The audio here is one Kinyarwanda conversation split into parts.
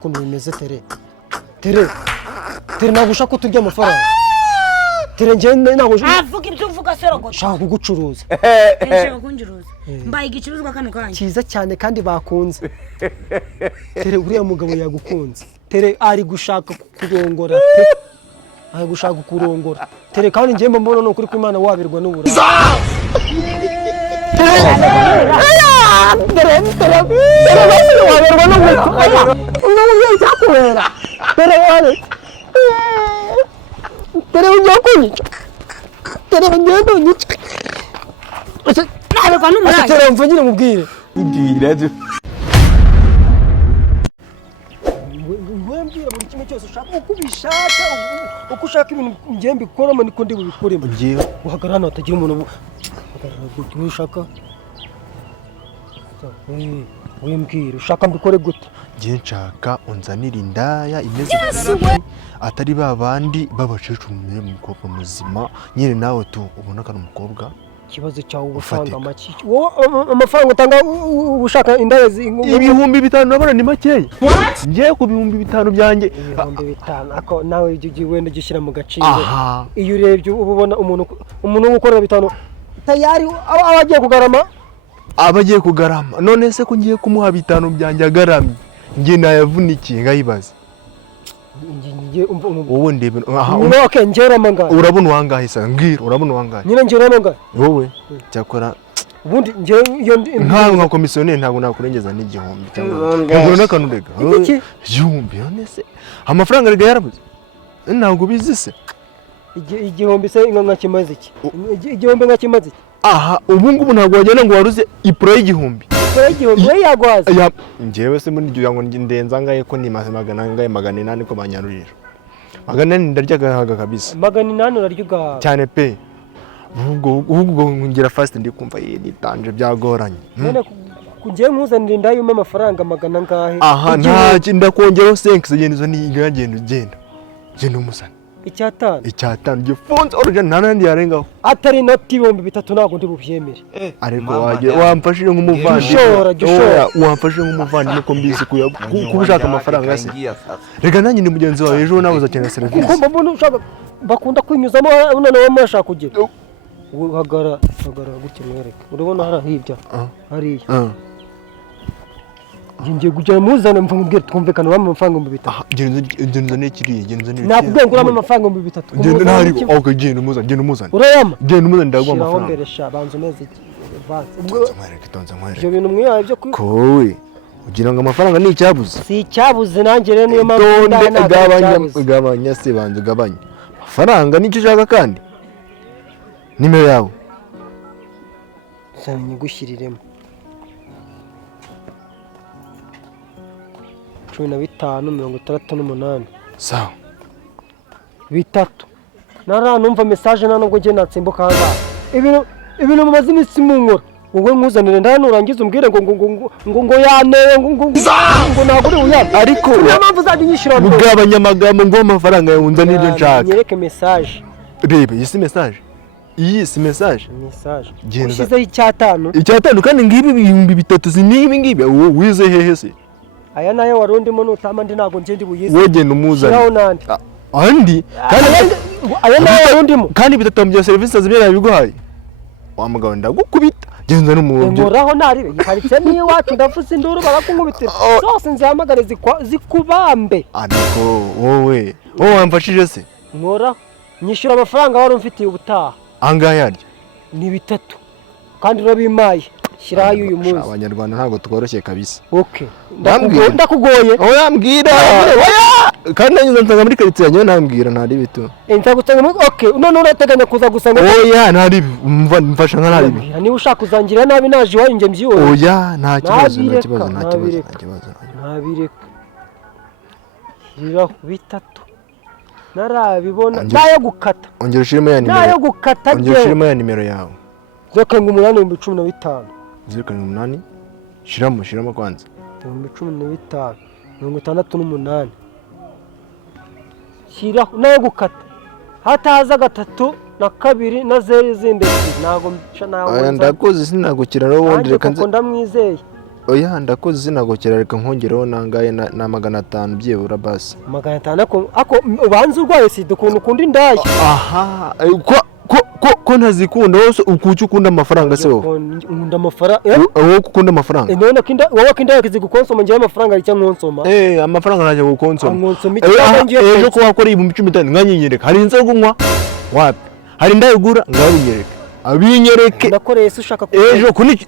Kuntu bimeze tere ntabwo ushaka ko turya amafaranga tere njye ntabwo avuga ibyo uvuga serogo shaka kugucuruza nshaka kunjuruza mbaye igicuruzwa kano kanya cyiza cyane kandi bakunze tere uriya mugabo yagukunze tere ari gushaka kurongora pe ari gushaka kurongora tere kandi njye mbona no kuri kw'Imana wabirwa n'ubura uko ushaka ibintu njye mbikoramo niko ndi bubikoremo ngiye uhagarara hano hatagira umuntu ushaka wimbwira ushaka mbikore gute ngiye nshaka unzanira indaya imeze atari babandi babacecuru mu mukobwa muzima nyine nawe tu ubona ko ari umukobwa ikibazo cyawe ubufanga make amafaranga utanga ushaka indaya ibihumbi 5 nabona ni makeya ngiye ku bihumbi 5 byanjye ibihumbi 5 ako nawe ujye wenda gishyira mu gaciro iyo urebye ubona umuntu ukorera 5 tayari abagiye kugarama none se ko ngiye kumuha 5 byanjye agaramye ngiye nayavunikiye ngayibaza wowe ndebe okay ngera mangana urabona wangahe sa ngira urabona wangahe nyine ngera mangana wowe cyakora ubundi ngiye iyo nka komisiyoneri ntabwo nakurengeza n'igihumbi cyangwa n'akantu rega igihumbi none se amafaranga rega yarabuze ntabwo bizi se igihumbi se nka kimaze iki igihumbi nka kimaze iki aha ubu ngubu ntabwo wagenda ngo waruze ipro y'igihumbi we yagwaza njyewe se muri iryo ngo ndenza ngaye ko ni magana ngaye 800 ko banyarurira 800 ndarya gahaga kabisa 800 urarya ugahaga cyane pe ubwo ngira fast ndi kumva nitanje byagoranye none kungiye nkuzanira indayuma amafaranga 800 ngahe aha nta ndakongeraho 5 genzo ni genda umusana icyatanu gifunze oruje ntanandi yarengaho atari noti 3 ntabwo ndi bubyemere ariko wamfashije nk'umuvandimwe wamfashije nk'umuvandimwe ko mbizi kubushaka amafaranga se rega nanjye ni mugenzi wawe ejo nabuza cyane service kuko mbona ushaka bakunda kwinyuzamo none wowe mashaka kugira uhagara gutya mwereka urabona harahibya hariya ngiye kujya muzana mvumbwira twumvikana bamwe amafaranga 5 genzo nekiriye genzo ni nakubwiye ngo urama amafaranga 3 genzo ntari okay genda umuzana urayama genda umuzana ndagwa amafaranga shiraho banzo neze tonza mwereka ibyo bintu mwiyaye byo kowe ugira ngo amafaranga ni icyabuze si icyabuze nanjye rero niyo mpamvu gabanya se banze gabanya amafaranga nicyo ushaka kandi nimero yawe sanye gushyiriremo 1568 sawa 3 nara numva message nanubwo ngiye natsimbuka hanga ibintu mumaze iminsi munkora wowe nkuzanire ndano urangiza umbwire ngo yaneye ngo nagure uyana ariko mpamvu uzajya unyishura mugabanya amagambo ngo amafaranga yunza n'ibyo nshaka nyereke message reba iyi si message ushizeho icyatanu kandi ngibi ibihumbi 3 sinibi ngibi wize hehe se aya nayo warundimo nutama ndi nago ngendi buyize wogenda umuzana yaho nandi andi kandi aya nayo warundimo kandi bitatambye services zibera biguhaye wamugabo ndagukubita genza n'umundi ngoraho nari yiparitse ni wacu ndavuze induru barakunkubitira zose nzihamagare zikubambe ariko wowe wamfashije se nkora nyishura amafaranga wari umfitiye ubutaha anga yaryo ni 3 kandi urabimaye shirayo uyu munsi abanyarwanda ntago tworoshye kabisa okay ndakugoye oyambwira kandi nanyuze nsanga muri quartier yanyu ntambwira ntari bitu nsagutanga okay none urateganya kuza gusanga oya ntari mfasha nka ntari niba ushaka kuzangira nabi naje iwawe nge mbyiwe oya nta kibazo ntabireka shiraho 3 narabibona nayo gukata ongera ushiremo ya nimero nayo gukata ongera ushiremo ya nimero yawe 0815 08 shiramo kwanza 15 68 shiraho nayo gukata hataza 3 na 2 na 0 zindi nago nawe ndakoze sinagukira no wundi reka nze ndamwizeye oya ndakoze sinagokera reka nkongeraho nangaye na 500 byebura basi 500 ako ubanza urwaye sida ukuntu ukunda indaya aha ko ntazikunda wose ukuki ukunda amafaranga se wowe nkunda amafaranga wowe ukunda amafaranga none kinda wowe kinda yakizigukonsoma ngiye amafaranga ari cyangwa nkonsoma amafaranga najya gukonsoma ejo ko wakora 10,000 nkanyinyereka hari inzo gunywa wapi hari ndayigura ngabinyereka abinyereke ndakoreye se ushaka ejo kuni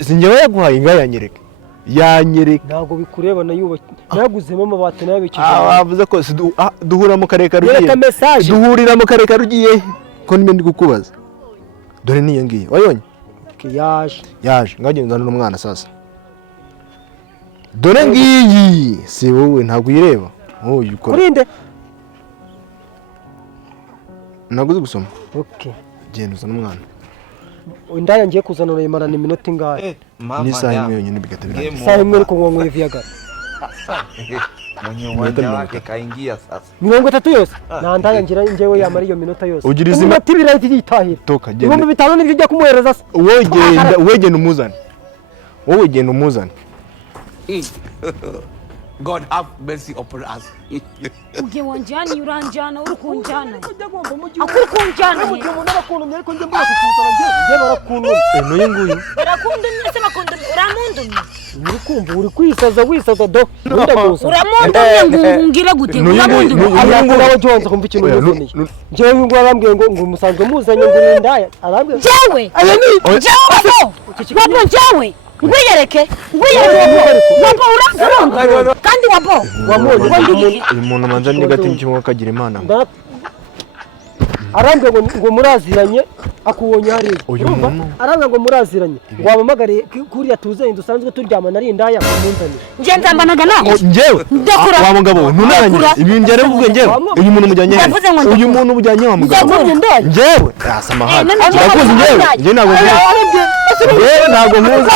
sinjye yaguhaye ngayanyereke yanyereka ntago bikureba nayaguzemo amabati nayabikije bavuze ko duhura mu kareka rugiye duhurira mu kareka rugiye ko ndi kukubaza dore niyo ngiye wayonye yaje ngagenzana n'umwana sasa dore ngiyi si wowe ntago uyireba wowe ukora kurinde naguze gusoma genda uzana umwana indaya ngiye kuzana yimarana iminota ingahe ni saha imwe yonyine bigata birangiye saha imwe ariko ngo Viagra mwenye uwanja wake kaingia sasa 30 yose nta ndaya ngira njyewe yamara iyo minota yose ugira izima iminota ibiri ahita yitahira toka genda 500 nibyo ujya kumuhereza se wowe genda umuzane God have mercy upon us. Uge wanjani uranjana uri kunjana akuri kunjana mu gihe umuntu arakuntumye ariko njye mbura kukuzana njye barakuntumye noye nguyu barakundumye se bakundumye uramundumye uri kumva uri kwisaza do ndamuza uramundumye ngira gute uramundumye ariko nawe jonza kumva ikintu muzaniye njyewe ngo arambwiye ngo musanzwe muzanye ngo nindaya arambwiye jewe wapo jewe ngwiyereke wapo urafunga kandi wapo uyu muntu manza negative kimwe kagira imana arambwiye ngo muraziranye akubonye hariya uyu muntu arambwiye ngo muraziranye ngo wamamagare kuriya tuzanye dusanzwe turyamana ari indaya munzanire nje nzambanaga nawe njyewe wa mugabo ntunanye ibintu njye revuge njyewe uyu muntu mujyanye uyu muntu mujyanye wa mugabo njyewe asama hano ndakuzi njye ntabwo ntabwo muzi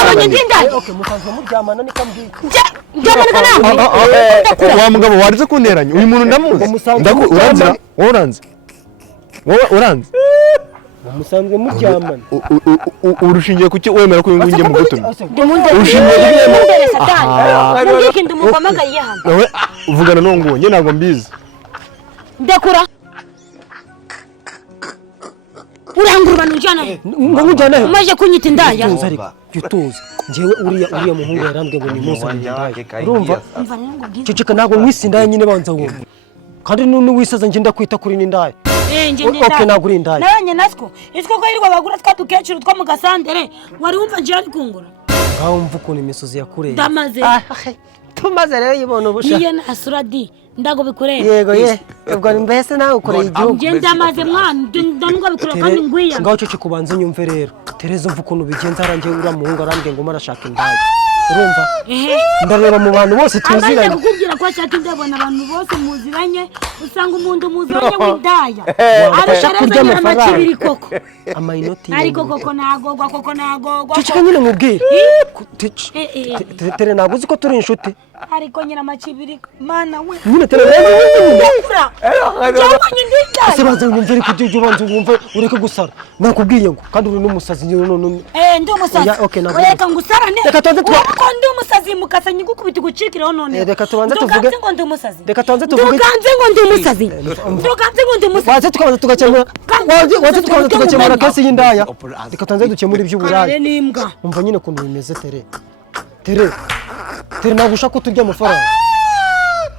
abanye ndindaya okay musanzwe muryamana nikambwiye njyamanaga nawe wa mugabo warize kunteranya uyu muntu ndamuzi uranzira uranze musanzwe muryamana urushingiye kuki wemera ko yungungiye mu gutumi ushingiye imbere satani ngiki ndumugomagaye hano nawe uvugana no ngo njye ntabwo mbizi ndakura urangurwa nujana ngo mujyana he umaje kunyita indaya yutuza njyewe uriya muhungu yarambwiye ngo nimuzane indaya urumva ceceka ntabwo mwisindaya nyine banza wowe kandi n'uwisaza njye ndakwita kuri n'indaya okay ntabwo uri indaya nabanye natwo isiko ko yirirwa bagura twatukecuru two mu gasandere wari wumva njye ari kungura ngaho mva ukuntu imisozi yakureye ndamaze tumaze rero yibona ubusha niyo nasura di ndago bikureye yego ubwo mbese nawe ukoreye igihugu njye ndamaze mwana ndanubwo bikureye kandi ngwiya ngaho cyo kubanza nyumve rero Tereza mva ukuntu bigenza arangiye uriya muhungu arambwiye ngo marashaka indaya urumva ndareba mu bantu bose tuziranye amaze kukubwira ko ashaka indabona abantu bose muziranye usanga umuntu muziranye w'indaya arashaka kurya amafaranga koko amayinoti ariko koko nagogwa ceceka nyine nkubwire tere ntabwo uzi ko turi inshuti ariko nyina amacibiri mana we nyine tere ese baza nyumve ariko ujye ubanza wumve ureke gusara nakubwiye ngo kandi uri n'umusazi ndi umusazi reka ngusarane reka tubanze ko ndi umusazi mukasa nyigukubita gucikiraho none reka tubanze tuvuge ngo ndi umusazi reka tubanze tuvuge waze tukabanza tugakemura kesi y'indaya reka tubanze dukemura iby'uburaya umva nyine ukuntu bimeze tere ntabwo ushaka ko turya amafaranga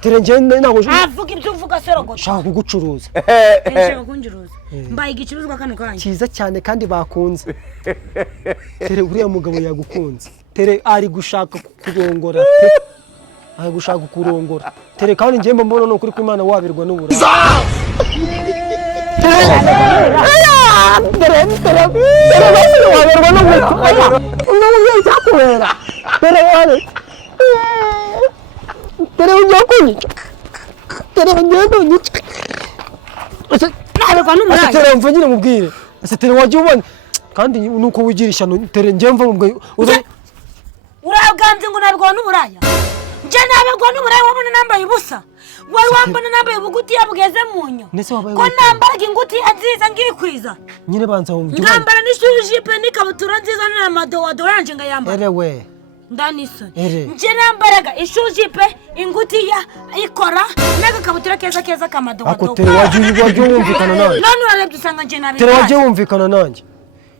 tere njye ntabwo avuga ibyo uvuga serogo shaka kugucuruza nshaka kunjuruza mbaye igicuruzwa kano kanya cyiza cyane kandi bakunze tere uriya mugabo yagukunze tere ari gushaka kurongora ari gushaka kurongora tere kandi njye mbona no kuri kw'Imana wabirwa n'ubura tere ujya kunyica tere ujya kunyica tere mva nyine mubwire ese tere wajya ubona kandi nuko wigira ishyano tere njye mva mubwire urabwanze ngo nabwo n'uburaya nje nabe ntabwo n'uburayi wabona nambaye ubusa wari wambona nambaye ubuguti yabugeze munyo ko nambaraga ingutiya nziza ngikwiza nyine banza wumva ngambara n'ishujipe n'ikabutura nziza n'amadodo yanje ngayambara erewe ndaniso nje nambaraga ishujipe ingutiya ikora n'agakabutura keza kamadodo ako tere waje wumvikana nanjye none urarebye usanga nje nabi tere waje wumvikana nanjye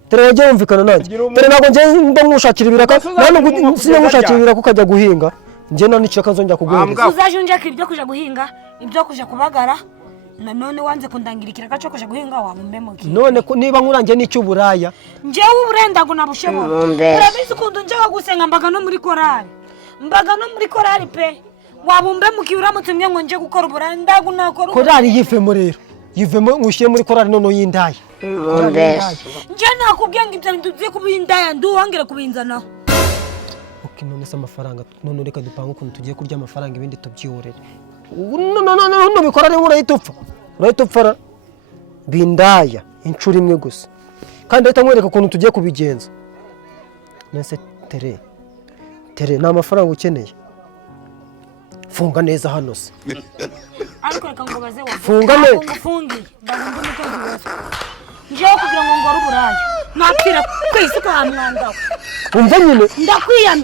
tere ntabwo nje mba ngushakira ibiraka none sinye ngushakira ibiraka ukajya guhinga nje none icyo nzongera kuguhinga uzaje unjaka ibyo kuja guhinga ibyo kuja kubagara none wanze kundangirikira gaco kuja guhinga wabumbemuki none niba nkurangiye n'icyo buraya nje uburenda ngo nabushobora urabizi kundu njaka gusenga mbaga no muri korali pe wabumbemuki uramutse mwe ngo nje gukora uburenda ngo nakora korali yivemo rero yivemo ngushyire muri korali none y'indaya nje nakubwiye ngo ibyo bintu byo kubindaya nduwangere kubinzanaho none se amafaranga none reka dupanga ukuntu tugiye kurya amafaranga ibindi tubyiyorere no bikora rero urahita bindaya inshuro imwe gusa kandi ahita nkwereka ukuntu tugiye kubigenza nese tere nta mafaranga ukeneye funga neza hano se ariko reka ngo baze funga neza ngufungiye ndagunda umukozi wose njewe kugira ngo ngore uburaya napfira kwisi kwa mwanda umva nyine ndakwiyana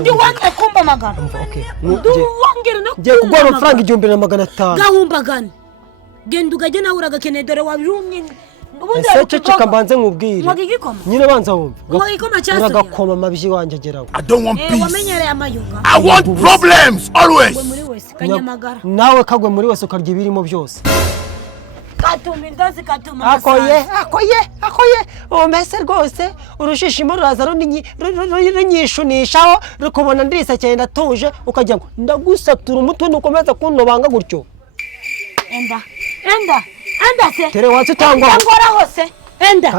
ndi wange kumba amagana nduwongere no ngiye kugura amafaranga 1500 gahumbagana genda ugajye nawe uragakeneye dore wabirumye ubundi ceceka mbanze nkubwire nyine banza wumva uragakoma amabyi wanjye ageraho I don't want peace. wamenyereye amayunga I want problems always. muri wese kanyamagara nawe kagwe muri wese ukarya ibirimo byose katuma indozi katuma akoye umese rwose urushishimo ruraza runyishunishaho rukubona ndirisa cyane ndatuje ukajya ngo ndagusatura umutwe nukomeza kuntobanga gutyo enda se tere watse utangwa ngora hose enda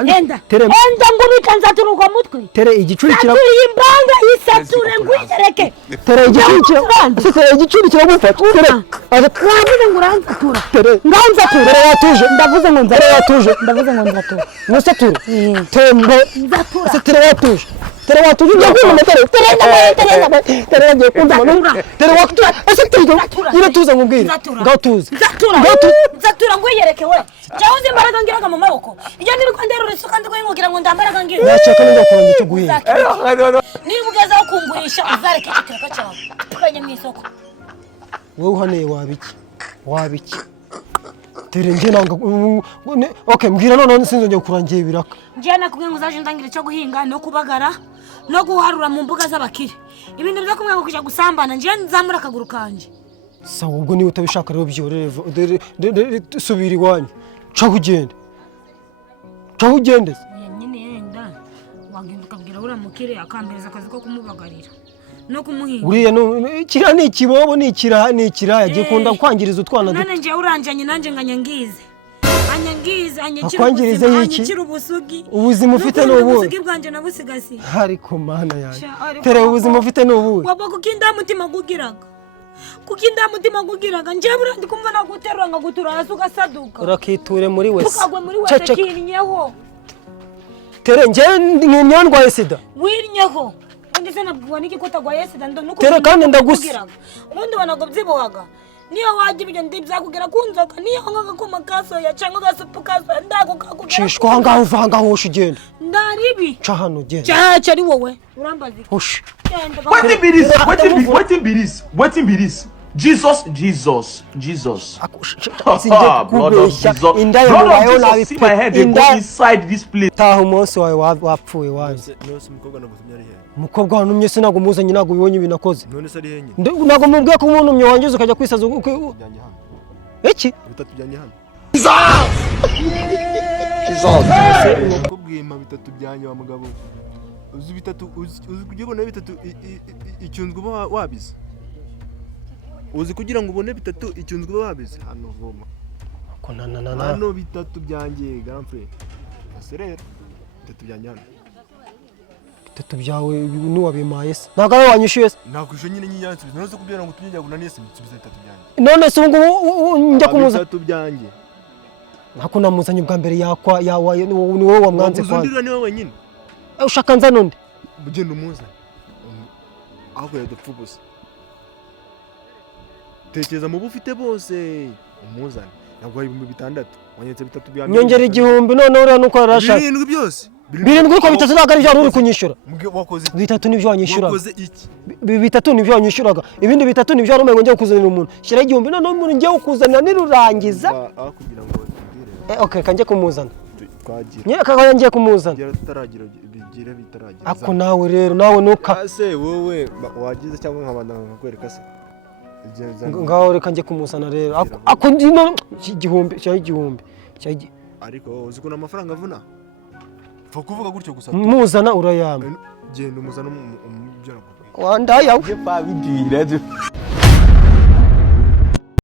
ngo bikanzaturwa mutwe tere igicuri kira imbanga yisature ngwitereke tere igicuri kiragufata tere wavuze ngo uranzatura tere nganzatura watuje ndavuze ngo nzatura musatura tembo nzatura se tere watuje tere kumva tere wakutura ese tere tuza ngubwire nzatura ngwiyereke we cyawuze imbaraga ngiraga mu maboko iyo ndiri kwandera urisuka ndikwengugira ngo ndambaraga ngire yashaka ngo kuranga icyo guhinga niba ugeze aho kungurisha uzareke ikiraka cyawe tukajya mu isoko wowe uhaneye wabiki tere nje nanga okay mbwira none sinzongeye kurangiye ibiraka nje nakubwiye ngo uzaje ndangira icyo guhinga no kubagara no guharura mu mbuga z'abakire ibintu byo kumwe ngo kujya gusambana nje nzamura akaguru kanje sawa ubwo niba utabishaka rero byorere subira iwanyu caho ugende nyine yenda wagenda ukabwira uramukire akambereza akazi ko kumubagarira no kumuhinga uriya kira ni ikibobo ni ikiraya gikunda kwangiriza utwana none nje uranjanye nanjye nganyangize akwangirize y'iki ubuzima ufite n'ubuhe ubusugi bwanje nabusigasi ariko mana yaje tere ubuzima ufite n'ubuhe waba kukinda mutima gugiraga nje burandi kumva naguterura ngagutura hasi ugasaduka urakiture muri wese tukagwe muri wese kirinyeho tere nje ndwaye sida wirinyeho ndetse nabwo niki kotagwaye sida ndo nuko tere kandi ndagusa ubundi banago byibuhaga niyo waje ibyo ndibyakugira kunzoka niyo ngakoma kaso ya cyangwa gasupu kaso ndago kakugera cishwa ngaho uvanga hosha ugenda ndaribi ca hano ugenda cyari wowe urambazi hosha Wetin be this? Jesus. Blood of Jesus, see my head, they go inside this place. taha umunsi wawe wapfuye wanze umukobwa wantumye se ntabwo muzanye ntabwo ubibonye ibintu akoze ntabwo mubwiye ko umuntumye wangiza ukajya kwisaza iki kubwima bitatu byanye wa mugabo uzi bitatu uzi kugira ngo bitatu icyunzwe wabize uzi kugira ngo ubone bitatu icyunzwe wabize hano voma hano bitatu byanjye grand frère aserera bitatu byanye hano bitatu byawe nuwabimaye se ntabwo ari wanyishuye se nakwisho nyine nyansi none se kubyara ngo tunyijya gunaniye se bitsubiza bitatu byanjye none se ngo njya kumuza bitatu byanjye ntako namuzanye bwa mbere yakwa yawaye ni wowe wamwanze kwa uzundira ni wowe nyine ushaka nza nonde mugenda umuza aho yadupfa gusa tekeza mu bufite bose umuzane nagwa 6,000 wanyetse 3 bya nyongera 1,000 none uriya nuko arashaka 7 byose 7 ko bitatu nagari byo uri kunyishura wakoze 3 nivyo wanyishura wakoze iki 3 nivyo wanyishuraga ibindi 3 nivyo ari umengo ngiye kuzanira umuntu shira 1,000 none umuntu ngiye kuzanira nirurangiza kugira ngo tubwire okay kanje kumuzana twagira nye kaka ngiye kumuzana gira tutaragira bigira bitaragira ako nawe rero nawe nuka se wowe wagize cyangwa nkabanda nkakwereka se ngaho reka ngiye kumuzana rero ako ndino igihumbi cya igihumbi ariko uzi ko amafaranga avuna pfa kuvuga gutyo gusa muzana urayamba genda umuzana umubyara wandaya Je pas envie de dire.